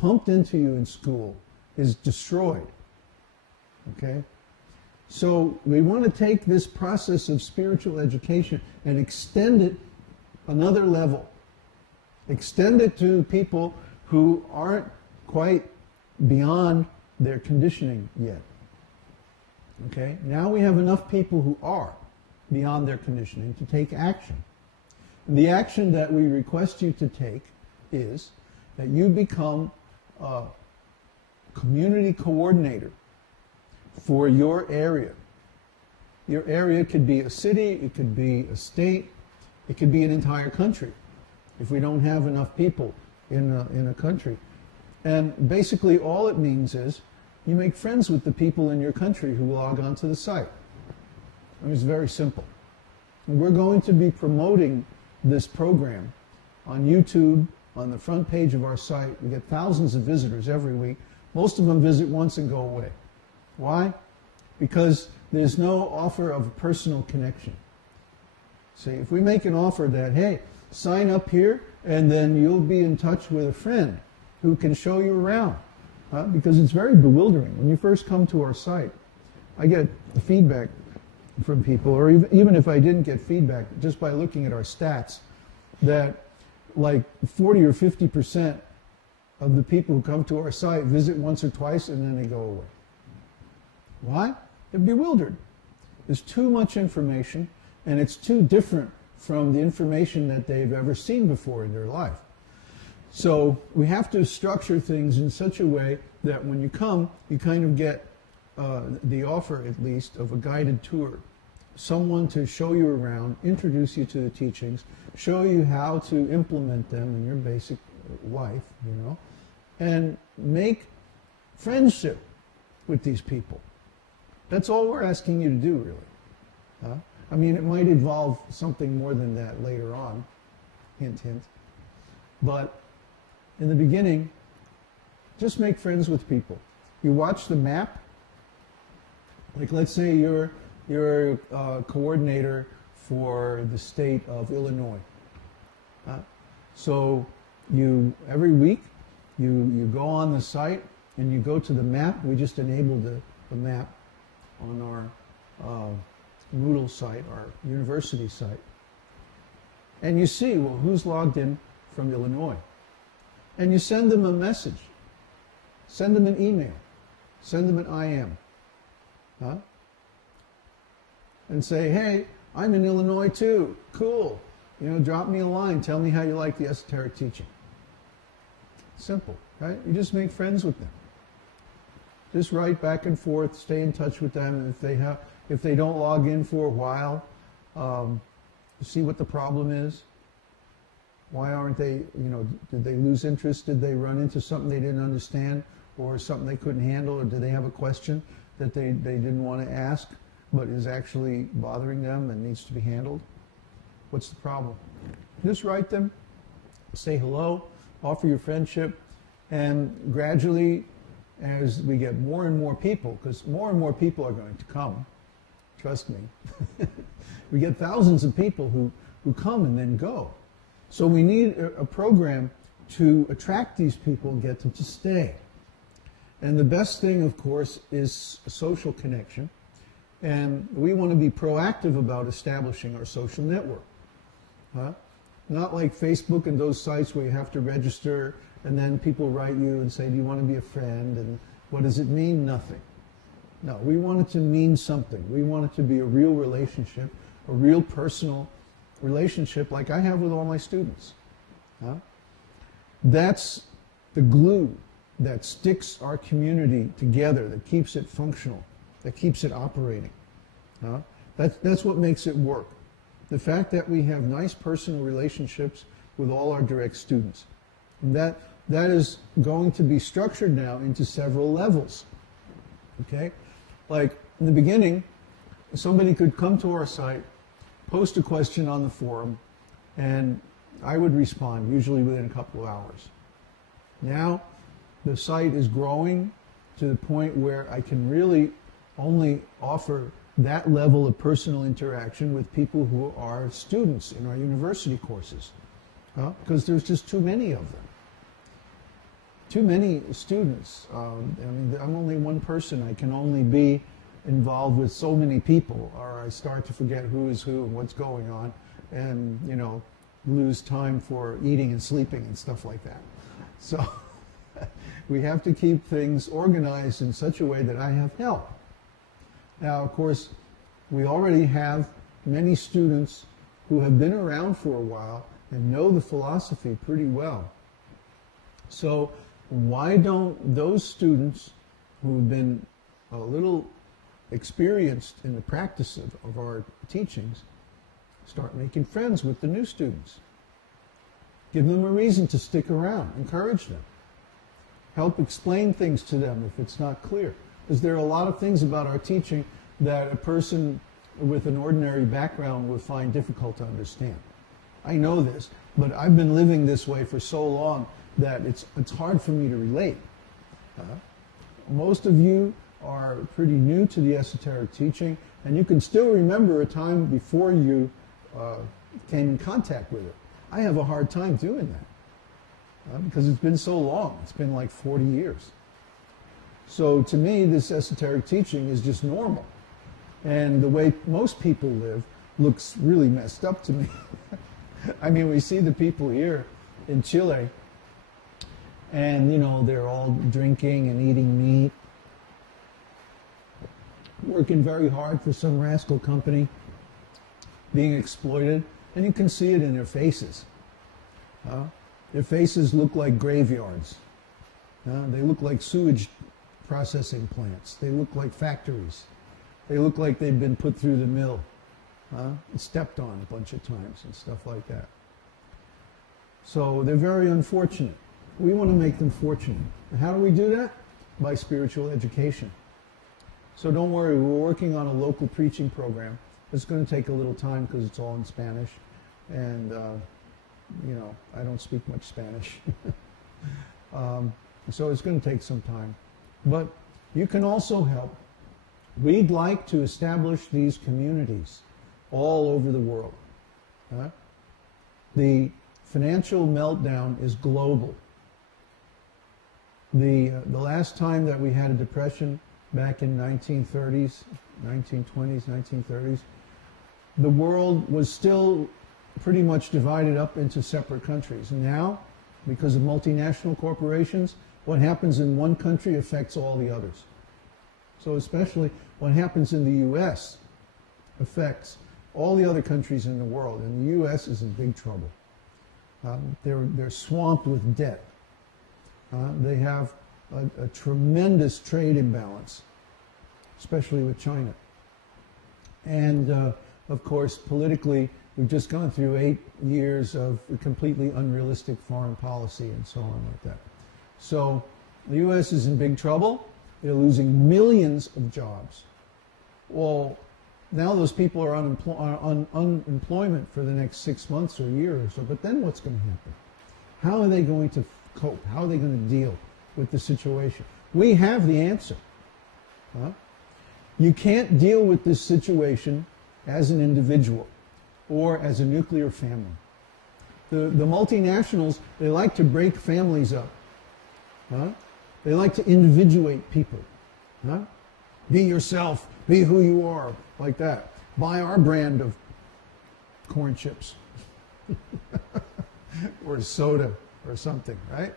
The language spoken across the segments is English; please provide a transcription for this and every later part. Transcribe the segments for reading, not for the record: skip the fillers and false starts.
pumped into you in school is destroyed. Okay? So we want to take this process of spiritual education and extend it another level. Extend it to people who aren't quite beyond their conditioning yet. Okay? Now we have enough people who are beyond their conditioning to take action. And the action that we request you to take is that you become a community coordinator for your area. Your area could be a city, it could be a state, it could be an entire country if we don't have enough people in a country. And basically all it means is you make friends with the people in your country who log on to the site. I mean, it's very simple. And we're going to be promoting this program on YouTube, on the front page of our site. We get thousands of visitors every week. Most of them visit once and go away. Why? Because there's no offer of a personal connection. See, if we make an offer that, hey, sign up here and then you'll be in touch with a friend who can show you around. Because it's very bewildering. When you first come to our site, I get feedback from people, or even if I didn't get feedback, just by looking at our stats, that like 40 or 50% of the people who come to our site visit once or twice and then they go away. Why? They're bewildered. There's too much information and it's too different from the information that they've ever seen before in their life. So we have to structure things in such a way that when you come, you kind of get the offer, at least, of a guided tour. Someone to show you around, introduce you to the teachings, show you how to implement them in your basic life, you know, and make friendship with these people. That's all we're asking you to do, really. I mean, it might involve something more than that later on, hint, hint. But in the beginning, just make friends with people. You watch the map. Like, let's say you're a coordinator for the state of Illinois. So every week you go on the site and you go to the map. We just enabled the map on our Moodle site, our university site. And you see, well, who's logged in from Illinois? And you send them a message. Send them an email. Send them an IM. And say, hey, I'm in Illinois too. Cool. You know, drop me a line. Tell me how you like the esoteric teaching. Simple, right? You just make friends with them. Just write back and forth. Stay in touch with them. If they don't log in for a while, see what the problem is. Why aren't they, did they lose interest? Did they run into something they didn't understand or something they couldn't handle? Or did they have a question that they didn't want to ask but is actually bothering them and needs to be handled? What's the problem? Just write them, say hello, offer your friendship, and gradually, as we get more and more people, because more and more people are going to come, trust me, we get thousands of people who come and then go. So we need a program to attract these people and get them to stay. And the best thing, of course, is social connection. And we want to be proactive about establishing our social network. Not like Facebook and those sites where you have to register and then people write you and say, do you want to be a friend? And what does it mean? Nothing. No, we want it to mean something. We want it to be a real relationship, a real personal relationship like I have with all my students. That's the glue that sticks our community together, that keeps it functional, that keeps it operating. That's what makes it work. The fact that we have nice personal relationships with all our direct students. And that is going to be structured now into several levels. Okay? Like in the beginning, somebody could come to our site, post a question on the forum, and I would respond, usually within a couple of hours. Now, the site is growing to the point where I can really only offer that level of personal interaction with people who are students in our university courses, because there's just too many of them. too many students. I mean, I'm only one person. I can only be involved with so many people, or I start to forget who is who and what's going on, and, you know, lose time for eating and sleeping and stuff like that. So we have to keep things organized in such a way that I have help. Now, of course, we already have many students who have been around for a while and know the philosophy pretty well. So why don't those students who have been a little experienced in the practice of our teachings start making friends with the new students? Give them a reason to stick around. Encourage them. Help explain things to them if it's not clear. Because there are a lot of things about our teaching that a person with an ordinary background would find difficult to understand. I know this, but I've been living this way for so long that it's hard for me to relate. Most of you are pretty new to the esoteric teaching, and you can still remember a time before you came in contact with it. I have a hard time doing that because it's been so long. It's been like 40 years. So to me, this esoteric teaching is just normal. And the way most people live looks really messed up to me. I mean, we see the people here in Chile, and, you know, they're all drinking and eating meat, working very hard for some rascal company, being exploited, and you can see it in their faces. Their faces look like graveyards. They look like sewage processing plants. They look like factories. They look like they've been put through the mill, and stepped on a bunch of times and stuff like that. So they're very unfortunate. We want to make them fortunate. And how do we do that? By spiritual education. So don't worry, we're working on a local preaching program. It's going to take a little time because it's all in Spanish, and you know, I don't speak much Spanish. So it's going to take some time. But you can also help. We'd like to establish these communities all over the world. The financial meltdown is global. The last time that we had a depression back in 1930s, 1920s, 1930s, the world was still pretty much divided up into separate countries. Now, because of multinational corporations, what happens in one country affects all the others. So especially what happens in the U.S. affects all the other countries in the world, and the U.S. is in big trouble. They're swamped with debt. They have a tremendous trade imbalance, especially with China. And of course, politically, we've just gone through 8 years of completely unrealistic foreign policy and so on like that. So the U.S. is in big trouble. They're losing millions of jobs. Well, now those people are on unemployment for the next 6 months or a year or so, but then what's going to happen? How are they going to cope? How are they going to deal with the situation? We have the answer. You can't deal with this situation as an individual or as a nuclear family. The multinationals, they like to break families up. They like to individuate people. Be yourself, be who you are, like that. Buy our brand of corn chips or soda or something, right?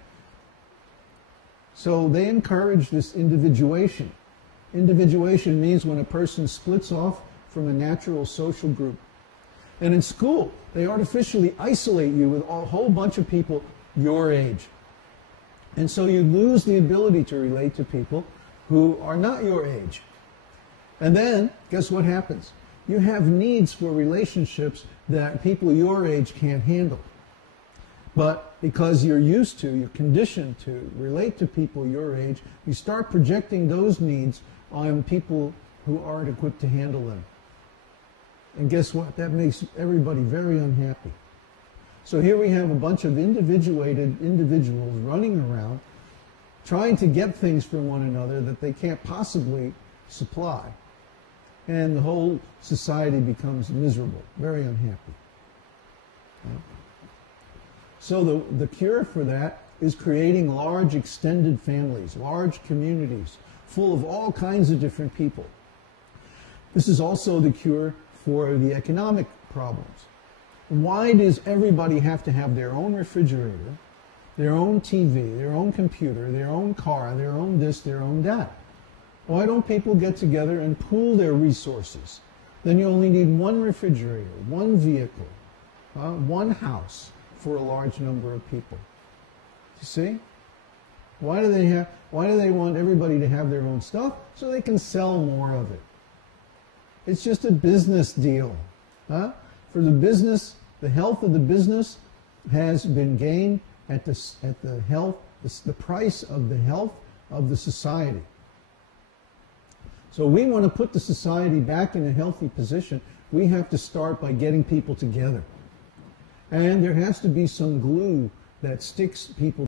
So they encourage this individuation. Individuation means when a person splits off from a natural social group. And in school, they artificially isolate you with a whole bunch of people your age. And so you lose the ability to relate to people who are not your age. And then, guess what happens? You have needs for relationships that people your age can't handle. But because you're conditioned to relate to people your age, you start projecting those needs on people who aren't equipped to handle them. And guess what? That makes everybody very unhappy. So here we have a bunch of individuated individuals running around trying to get things from one another that they can't possibly supply. And the whole society becomes miserable, very unhappy. So the cure for that is creating large extended families, large communities, full of all kinds of different people. This is also the cure for the economic problems. Why does everybody have to have their own refrigerator, their own TV, their own computer, their own car, their own this, their own that? Why don't people get together and pool their resources? Then you only need one refrigerator, one vehicle, one house for a large number of people. You see? Why do they want everybody to have their own stuff? So they can sell more of it. It's just a business deal. For the business, the health of the business has been gained at the price of the health of the society. So we want to put the society back in a healthy position. We have to start by getting people together. And there has to be some glue that sticks people